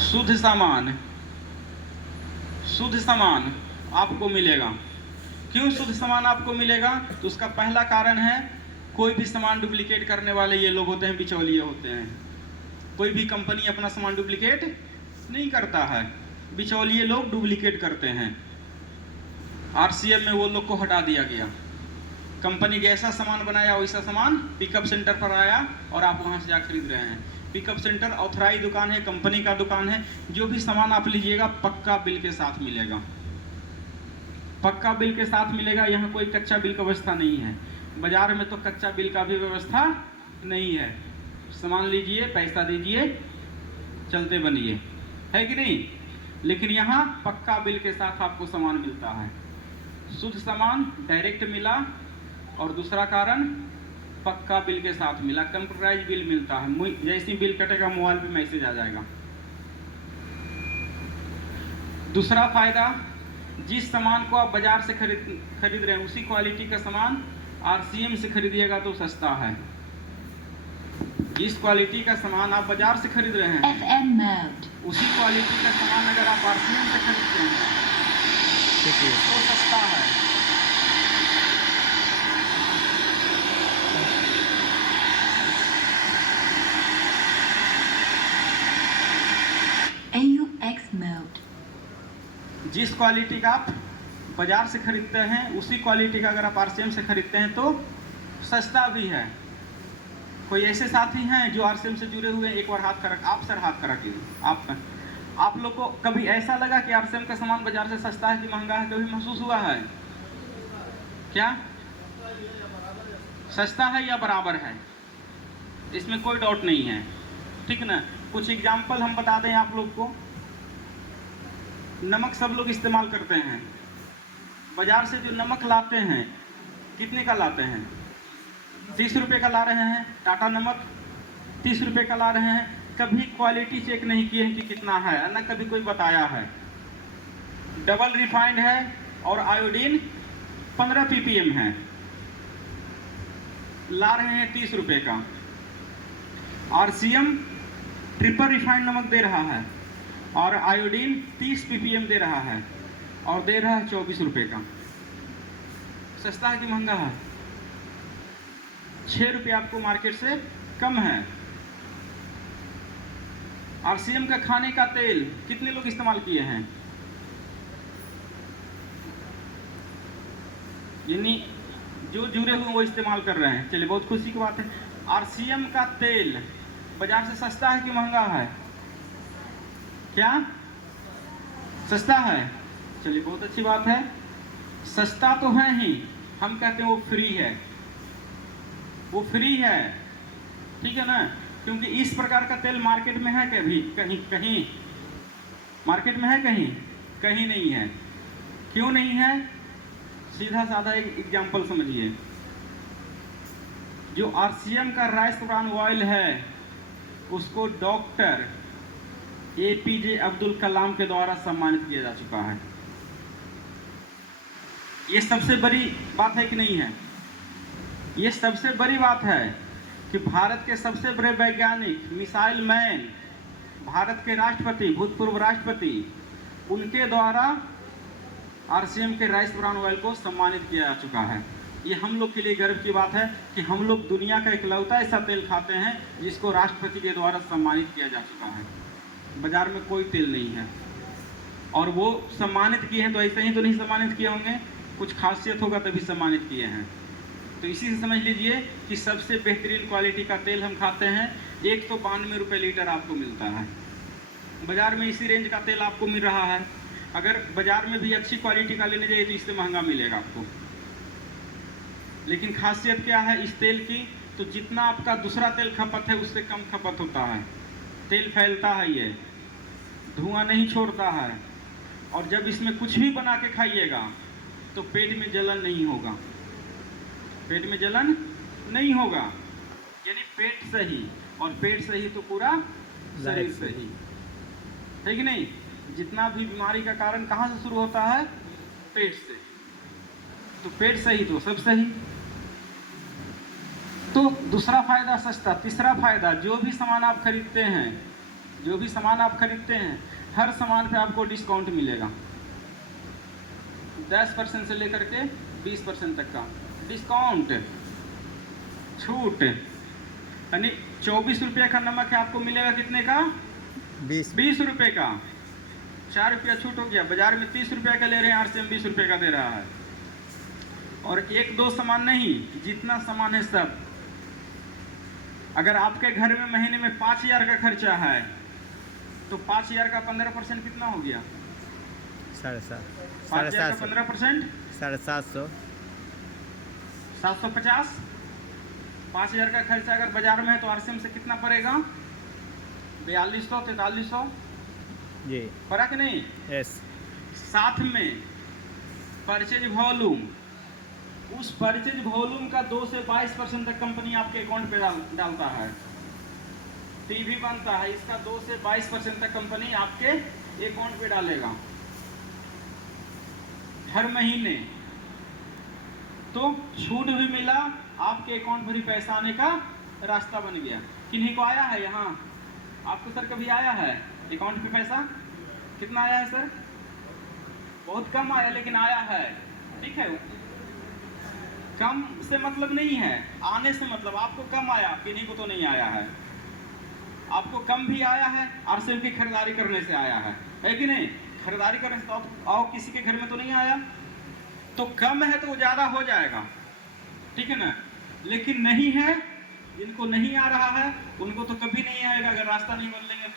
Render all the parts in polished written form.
शुद्ध सामान, शुद्ध सामान आपको मिलेगा। क्यों शुद्ध सामान आपको मिलेगा? तो उसका पहला कारण है, कोई भी सामान डुप्लीकेट करने वाले ये लोग होते हैं, बिचौलिए होते हैं। कोई भी कंपनी अपना सामान डुप्लीकेट नहीं करता है, बिचौलिए लोग डुप्लीकेट करते हैं। आरसीएम में वो लोग को हटा दिया गया। कंपनी जैसा सामान बनाया वैसा सामान पिकअप सेंटर पर आया और आप वहां से जा खरीद रहे हैं। पिकअप सेंटर ऑथराइज दुकान है, कंपनी का दुकान है। जो भी सामान आप लीजिएगा पक्का बिल के साथ मिलेगा, पक्का बिल के साथ मिलेगा। यहाँ कोई कच्चा बिल की व्यवस्था नहीं है। बाजार में तो कच्चा बिल का भी व्यवस्था नहीं है। सामान लीजिए, पैसा दीजिए, चलते बनिए, है कि नहीं? लेकिन यहाँ पक्का बिल के साथ आपको सामान मिलता है। शुद्ध सामान डायरेक्ट मिला, और दूसरा कारण पक्का बिल के साथ मिला। कंप्यूटराइज बिल मिलता है, जैसे बिल कटेगा मोबाइल पे मैसेज आ जाएगा। दूसरा फायदा, जिस सामान को आप बाजार से खरीद रहे हैं उसी क्वालिटी का सामान आरसीएम से खरीदिएगा तो सस्ता है। जिस क्वालिटी का सामान आप बाजार से खरीद रहे हैं उसी क्वालिटी का सामान अगर आप आरसीएम से खरीदते हैं तो सस्ता है। जिस क्वालिटी का आप बाजार से खरीदते हैं उसी क्वालिटी का अगर आप आरसीएम से खरीदते हैं तो सस्ता भी है। कोई ऐसे साथी हैं जो आरसीएम से जुड़े हुए हैं? एक बार हाथ खड़ा, आप सर हाथ खड़ा कीजिए। आप लोग को कभी ऐसा लगा कि आरसीएम का सामान बाजार से सस्ता है कि महंगा है? कभी महसूस हुआ है क्या? सस्ता है या बराबर है, इसमें कोई डाउट नहीं है, ठीक ना? कुछ एग्जाम्पल हम बता दें आप लोग को। नमक सब लोग इस्तेमाल करते हैं। बाजार से जो नमक लाते हैं कितने का लाते हैं? 30 रुपये का ला रहे हैं। टाटा नमक 30 रुपये का ला रहे हैं। कभी क्वालिटी चेक नहीं किए हैं कि कितना है, ना कभी कोई बताया है। डबल रिफाइंड है और आयोडीन 15 ppm है, ला रहे हैं 30 रुपये का। आरसीएम ट्रिपल रिफाइंड नमक दे रहा है और आयोडीन 30 ppm दे रहा है और दे रहा है 24 रुपये का। सस्ता है कि महंगा है? 6 रुपये आपको मार्केट से कम है। आरसीएम का खाने का तेल कितने लोग इस्तेमाल किए हैं? यानी जो जुड़े हुए वो इस्तेमाल कर रहे हैं। चलिए, बहुत खुशी की बात है। आरसीएम का तेल बाजार से सस्ता है कि महंगा है? क्या सस्ता है? चलिए, बहुत अच्छी बात है। सस्ता तो है ही, हम कहते हैं वो फ्री है, वो फ्री है, ठीक है ना? क्योंकि इस प्रकार का तेल मार्केट में है कभी? कहीं मार्केट में है? कहीं नहीं है। क्यों नहीं है? सीधा साधा एक एग्जांपल समझिए। जो आरसीएम का राइस ब्रान ऑयल है उसको डॉक्टर एपीजे अब्दुल कलाम के द्वारा सम्मानित किया जा चुका है। ये सबसे बड़ी बात है कि नहीं है? ये सबसे बड़ी बात है कि भारत के सबसे बड़े वैज्ञानिक, मिसाइल मैन, भारत के राष्ट्रपति, भूतपूर्व राष्ट्रपति, उनके द्वारा आरसीएम के राइस ब्रान ऑयल को सम्मानित किया जा चुका है। ये हम लोग के लिए गर्व की बात है कि हम लोग दुनिया का इकलौता ऐसा तेल खाते हैं जिसको राष्ट्रपति के द्वारा सम्मानित किया जा चुका है। बाजार में कोई तेल नहीं है, और वो सम्मानित किए हैं तो ऐसे ही तो नहीं सम्मानित किए होंगे, कुछ खासियत होगा तभी सम्मानित किए हैं। तो इसी से समझ लीजिए कि सबसे बेहतरीन क्वालिटी का तेल हम खाते हैं। 192 रुपये लीटर आपको मिलता है। बाजार में इसी रेंज का तेल आपको मिल रहा है। अगर बाजार में भी अच्छी क्वालिटी का लेने जाइए तो इससे महंगा मिलेगा आपको। लेकिन खासियत क्या है इस तेल की? तो जितना आपका दूसरा तेल खपत है उससे कम खपत होता है। तेल फैलता है, ये धुआं नहीं छोड़ता है, और जब इसमें कुछ भी बना के खाइएगा तो पेट में जलन नहीं होगा, पेट में जलन नहीं होगा। यानी पेट सही, और पेट सही तो पूरा शरीर सही, है कि नहीं? जितना भी बीमारी का कारण कहाँ से शुरू होता है? पेट से। तो पेट सही तो सब सही। तो दूसरा फायदा सस्ता। तीसरा फायदा, जो भी सामान आप खरीदते हैं जो भी सामान आप खरीदते हैं हर सामान पे आपको डिस्काउंट मिलेगा, 10% से लेकर के 20% तक का डिस्काउंट, छूट। यानी 24 रुपये का नमक है, आपको मिलेगा कितने का? 20 रुपये का। 4 रुपया छूट हो गया। बाजार में 30 रुपये का ले रहे हैं, आरसीएम 20 रुपये का दे रहा है। और एक दो सामान नहीं, जितना सामान है सब। अगर आपके घर में महीने में 5000 का खर्चा है तो 5000 का 15% कितना हो गया? 5000 का 15% 750, 750। 5000 का खर्चा अगर बाजार में है तो आरसीएम से कितना पड़ेगा? 4200, 4300 जी, पड़ा कि नहीं? यस। साथ में परचेज वॉल्यूम, उस परचेज वॉल्यूम का 2 से 22% तक कंपनी आपके अकाउंट पे डालता है। टीवी बनता है, इसका 2 से 22% तक कंपनी आपके अकाउंट पे डालेगा हर महीने। तो छूट भी मिला, आपके अकाउंट पर ही पैसा आने का रास्ता बन गया। किन्हीं को आया है यहाँ? आपको सर कभी आया है अकाउंट पे पैसा? कितना आया है सर? बहुत कम आया, लेकिन आया है। ठीक है, कम से मतलब नहीं है, आने से मतलब। आपको कम आया, किन्हीं को तो नहीं आया है। आपको कम भी आया है, आरसीएम की खरीदारी करने से आया है कि नहीं? खरीदारी करने से तो आओ किसी के घर में तो नहीं आया। तो कम है तो ज्यादा हो जाएगा, ठीक है ना? लेकिन नहीं है, जिनको नहीं आ रहा है उनको तो कभी नहीं आएगा अगर रास्ता नहीं बदलेंगे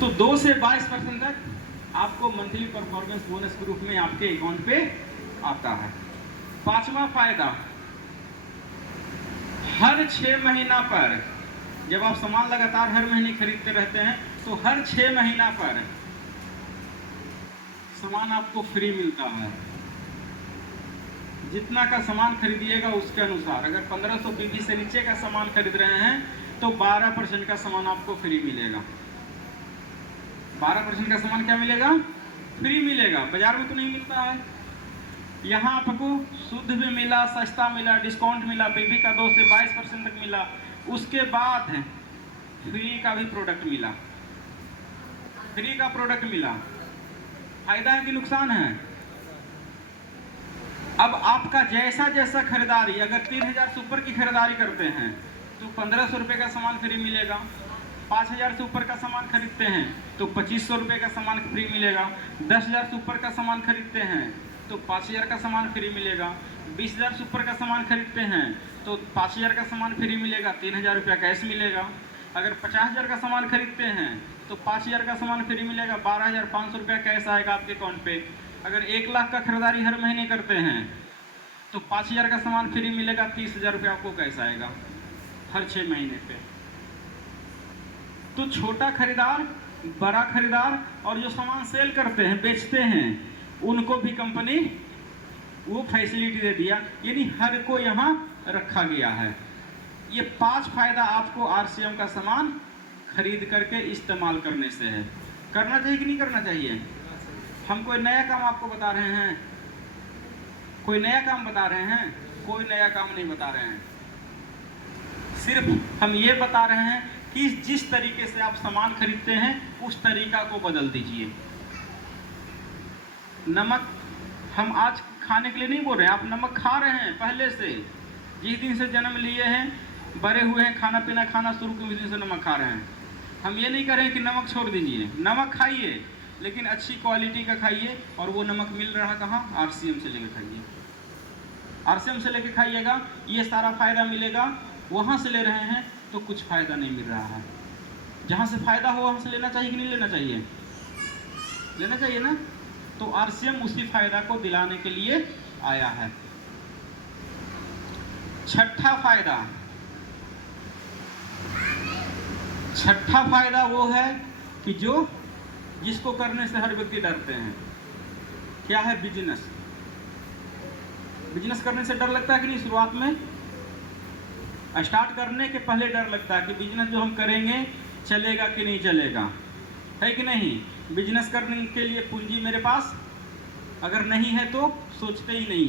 तो 2 से 22% तक आपको मंथली परफॉर्मेंस बोनस के रूप में आपके अकाउंट पे आता है। 5वां फायदा, हर 6 महीना पर, जब आप सामान लगातार हर महीने खरीदते रहते हैं तो हर 6 महीना पर सामान आपको फ्री मिलता है। जितना का सामान खरीदिएगा उसके अनुसार। अगर 1500 पीवी से नीचे का सामान खरीद रहे हैं तो 12% का सामान आपको फ्री मिलेगा। 12% का सामान क्या मिलेगा? फ्री मिलेगा। बाजार में तो नहीं मिलता है। यहाँ आपको शुद्ध भी मिला, सस्ता मिला, डिस्काउंट मिला, पीवी का 2 से 22% तक मिला। उसके बाद फ्री का भी प्रोडक्ट मिला। फ्री का प्रोडक्ट मिला, फायदा है कि नुकसान है? अब आपका जैसा जैसा खरीदारी, अगर 3000 से ऊपर की खरीदारी करते हैं तो 1500 रुपये का सामान फ्री मिलेगा। 5000 से ऊपर का सामान खरीदते हैं तो 2500 रुपये का सामान फ्री मिलेगा। 10,000 से ऊपर का सामान खरीदते हैं तो 5000 का सामान फ्री मिलेगा। 20,000 से ऊपर का सामान खरीदते हैं तो 5000 का सामान फ्री मिलेगा, 3000 रुपया कैश मिलेगा। अगर 50,000 का सामान खरीदते हैं तो 5000 का सामान फ्री मिलेगा, 12,500 रुपया कैश आएगा आपके अकाउंट पे। अगर 1 लाख का खरीदारी हर महीने करते हैं तो 5000 का सामान फ्री मिलेगा, 30,000 रुपया आपको कैश आएगा हर 6 महीने पे। तो छोटा खरीदार, बड़ा खरीदार और जो सामान सेल करते हैं, बेचते हैं, उनको भी कंपनी वो फैसिलिटी दे दिया। यानी हर को यहाँ रखा गया है। ये 5 फायदा आपको आरसीएम का सामान खरीद करके इस्तेमाल करने से है। करना चाहिए कि नहीं करना चाहिए? हम कोई नया काम आपको बता रहे हैं? कोई नया काम बता रहे हैं? कोई नया काम नहीं बता रहे हैं। सिर्फ हम ये बता रहे हैं कि जिस तरीके से आप सामान खरीदते हैं उस तरीका को बदल दीजिए। नमक हम आज खाने के लिए नहीं बोल रहे हैं, आप नमक खा रहे हैं पहले से। जिस दिन से जन्म लिए हैं, बड़े हुए हैं, खाना पीना खाना शुरू किए, उस दिन से नमक खा रहे हैं। हम ये नहीं कह रहे हैं कि नमक छोड़ दीजिए, नमक खाइए, लेकिन अच्छी क्वालिटी का खाइए। और वो नमक मिल रहा कहाँ? आरसीएम से लेकर खाइए। आरसीएम से लेकर खाइएगा, ये सारा फायदा मिलेगा। वहाँ से ले रहे हैं तो कुछ फायदा नहीं मिल रहा है। जहाँ से फायदा हो वहाँ से लेना चाहिए कि नहीं लेना चाहिए? लेना चाहिए ना। तो आरसीएम उसी फायदा को दिलाने के लिए आया है। छठा फायदा वो है कि जिसको करने से हर व्यक्ति डरते हैं। क्या है? बिजनेस। बिजनेस करने से डर लगता है कि नहीं? शुरुआत में स्टार्ट करने के पहले डर लगता है कि बिजनेस जो हम करेंगे चलेगा कि नहीं चलेगा, है कि नहीं? बिजनेस करने के लिए पूंजी मेरे पास अगर नहीं है तो सोचते ही नहीं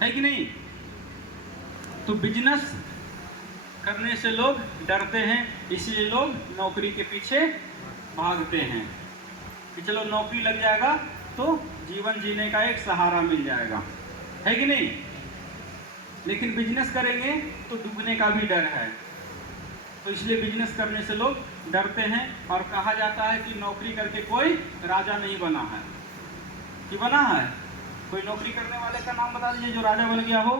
है कि नहीं? तो बिजनेस करने से लोग डरते हैं, इसलिए लोग नौकरी के पीछे भागते हैं कि चलो नौकरी लग जाएगा तो जीवन जीने का एक सहारा मिल जाएगा, है कि नहीं। लेकिन बिजनेस करेंगे तो डूबने का भी डर है, तो इसलिए बिजनेस करने से लोग डरते हैं। और कहा जाता है कि नौकरी करके कोई राजा नहीं बना है। कि बना है? कोई नौकरी करने वाले का नाम बता दीजिए जो राजा बन गया हो।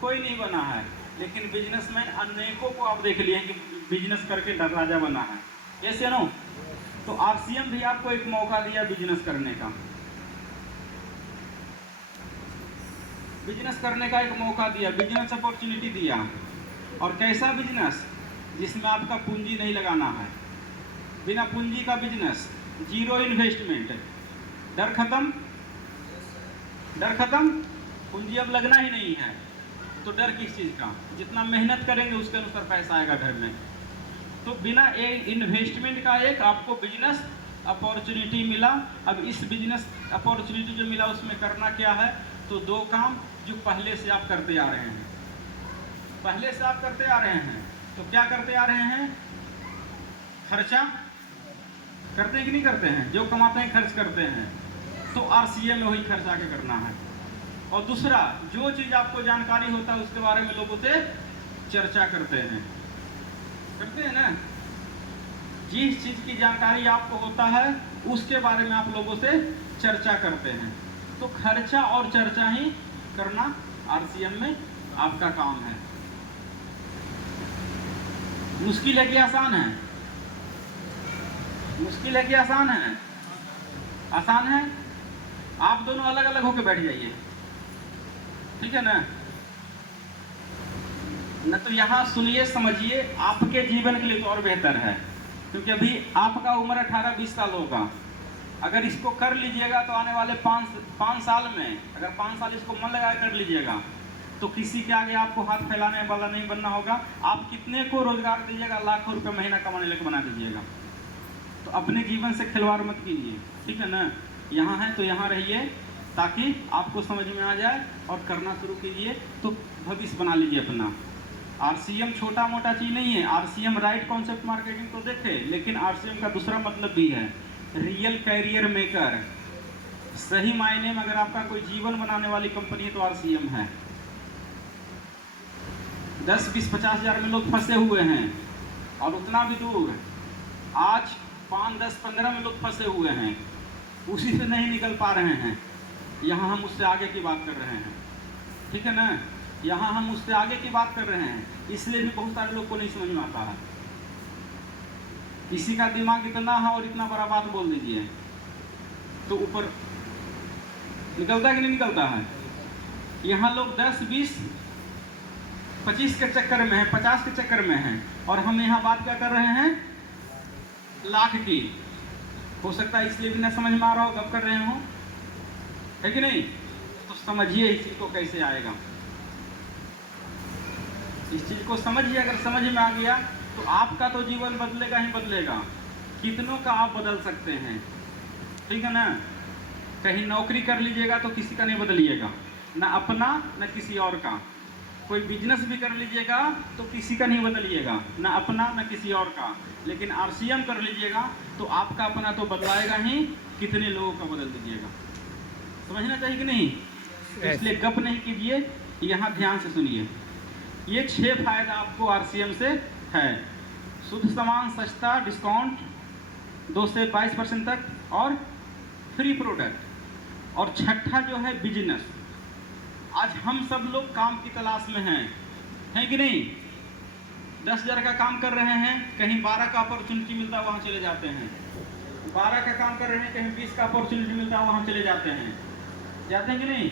कोई नहीं बना है। लेकिन बिजनेसमैन अनेकों को आप देख लिए हैं कि बिजनेस करके राजा बना है। यस या नो? तो आरसीएम भी आपको एक मौका दिया बिजनेस करने का, बिजनेस करने का एक मौका दिया, बिजनेस अपॉर्चुनिटी दिया। और कैसा बिजनेस? जिसमें आपका पूंजी नहीं लगाना है, बिना पूंजी का बिजनेस, जीरो इन्वेस्टमेंट। डर खत्म, डर खत्म, पूंजी अब लगना ही नहीं है। तो डर किस चीज़ का? जितना मेहनत करेंगे उसके अनुसार पैसा आएगा घर में। तो बिना इन्वेस्टमेंट का एक आपको बिजनेस अपॉर्चुनिटी मिला। अब इस बिजनेस अपॉर्चुनिटी जो मिला उसमें करना क्या है? तो दो काम जो पहले से आप करते आ रहे हैं, पहले से आप करते आ रहे हैं। तो क्या करते आ रहे हैं? खर्चा करते हैं कि नहीं करते हैं? जो कमाते हैं खर्च करते हैं। तो आरसीएम में वही खर्च आके करना है। और दूसरा, जो चीज़ आपको जानकारी होता है उसके बारे में लोगों से चर्चा करते हैं, करते हैं ना। जिस चीज़ की जानकारी आपको होता है उसके बारे में आप लोगों से चर्चा करते हैं। तो खर्चा और चर्चा ही करना आरसीएम में आपका काम है। मुश्किल है कि आसान है? मुश्किल है कि आसान है? आसान है। आप दोनों अलग अलग होकर बैठ जाइए, ठीक है ना। न तो यहाँ सुनिए समझिए, आपके जीवन के लिए तो और बेहतर है। क्योंकि अभी आपका उम्र 18-20 साल होगा। अगर इसको कर लीजिएगा तो आने वाले 5 साल में, अगर 5 साल इसको मन लगा कर लीजिएगा तो किसी के आगे आपको हाथ फैलाने वाला नहीं बनना होगा। आप कितने को रोजगार दीजिएगा, लाखों रुपए महीना कमाने लायक बना दीजिएगा। तो अपने जीवन से खिलवाड़ मत कीजिए, ठीक है ना। यहाँ है तो यहाँ रहिए ताकि आपको समझ में आ जाए और करना शुरू कीजिए। तो भविष्य बना लीजिए अपना। आरसीएम छोटा मोटा चीज़ नहीं है। आरसीएम राइट कॉन्सेप्ट मार्केटिंग तो देखे, लेकिन आरसीएम का दूसरा मतलब भी है रियल कैरियर मेकर। सही मायने में अगर आपका कोई जीवन बनाने वाली कंपनी है तो आरसीएम है। 10, 20, 50 हज़ार में लोग फंसे हुए हैं और उतना भी दूर आज 5, 10, 15 में लोग फंसे हुए हैं, उसी से नहीं निकल पा रहे हैं। यहाँ हम उससे आगे की बात कर रहे हैं, ठीक है ना। यहाँ हम उससे आगे की बात कर रहे हैं, इसलिए भी बहुत सारे लोग को नहीं समझ में आता है। किसी का दिमाग इतना है और इतना बड़ा बात बोल दीजिए तो ऊपर निकलता है कि नहीं निकलता है। यहाँ लोग 10, 20, 25 के चक्कर में है, 50 के चक्कर में है, और हम यहाँ बात क्या कर रहे हैं? लाख की। हो सकता है इसलिए भी ना समझ में आ रहा हो, गप कर रहे हो, है कि नहीं। तो समझिए इस चीज को कैसे आएगा, इस चीज को समझिए। अगर समझ में आ गया तो आपका तो जीवन बदलेगा ही बदलेगा। कितनों का आप बदल सकते हैं, ठीक है ना। कहीं नौकरी कर लीजिएगा तो किसी का नहीं बदलिएगा, ना अपना ना किसी और का। कोई बिजनेस भी कर लीजिएगा तो किसी का नहीं बदलिएगा, ना अपना ना किसी और का। लेकिन आरसीएम कर लीजिएगा तो आपका अपना तो बदलाएगा ही, कितने लोगों का बदल दीजिएगा। समझना चाहिए कि नहीं। इसलिए गप नहीं कीजिए, यहाँ ध्यान से सुनिए। ये 6 फायदा आपको आरसीएम से है। शुद्ध सामान सस्ता, डिस्काउंट 2 से 22% तक और फ्री प्रोडक्ट। और छठा जो है बिजनेस। आज हम सब लोग काम की तलाश में हैं कि नहीं। 10,000 का काम कर रहे हैं, कहीं 12 का अपॉर्चुनिटी मिलता है वहाँ चले जाते हैं। 12 का काम कर रहे हैं, कहीं 20 का अपॉर्चुनिटी मिलता है वहाँ चले जाते हैं कि नहीं।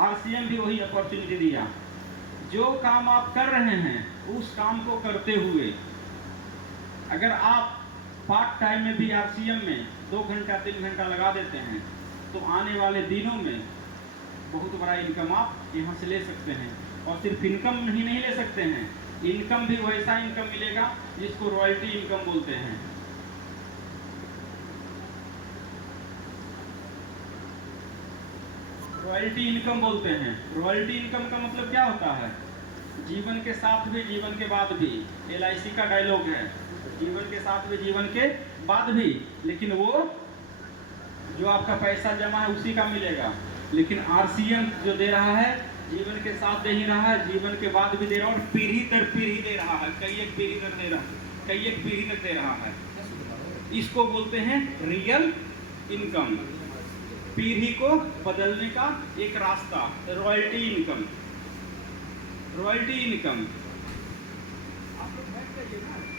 आरसीएम भी वही अपॉर्चुनिटी दिया। जो काम आप कर रहे हैं उस काम को करते हुए अगर आप पार्ट टाइम में भी आरसीएम में 2 घंटा 3 घंटा लगा देते हैं तो आने वाले दिनों में बहुत बड़ा इनकम आप यहाँ से ले सकते हैं। और सिर्फ इनकम ही नहीं ले सकते हैं, इनकम भी वैसा इनकम मिलेगा जिसको रॉयल्टी इनकम बोलते हैं। रॉयल्टी इनकम बोलते हैं। रॉयल्टी इनकम का मतलब क्या होता है? जीवन के साथ भी जीवन के बाद भी, LIC का डायलॉग है, जीवन के साथ भी जीवन के बाद भी, लेकिन वो जो आपका पैसा जमा है उसी का मिलेगा। लेकिन RCM जो दे रहा है, जीवन के साथ दे ही रहा है, जीवन के बाद भी दे रहा है, और पीढ़ी दर पीढ़ी दे रहा है, कई एक पीढ़ी तक दे रहा है, कई एक पीढ़ी तक दे रहा है। इसको बोलते हैं रियल इनकम, पीढ़ी को बदलने का एक रास्ता, रॉयल्टी इनकम। रॉयल्टी इनकम आप लोग बैठ जाइए ना।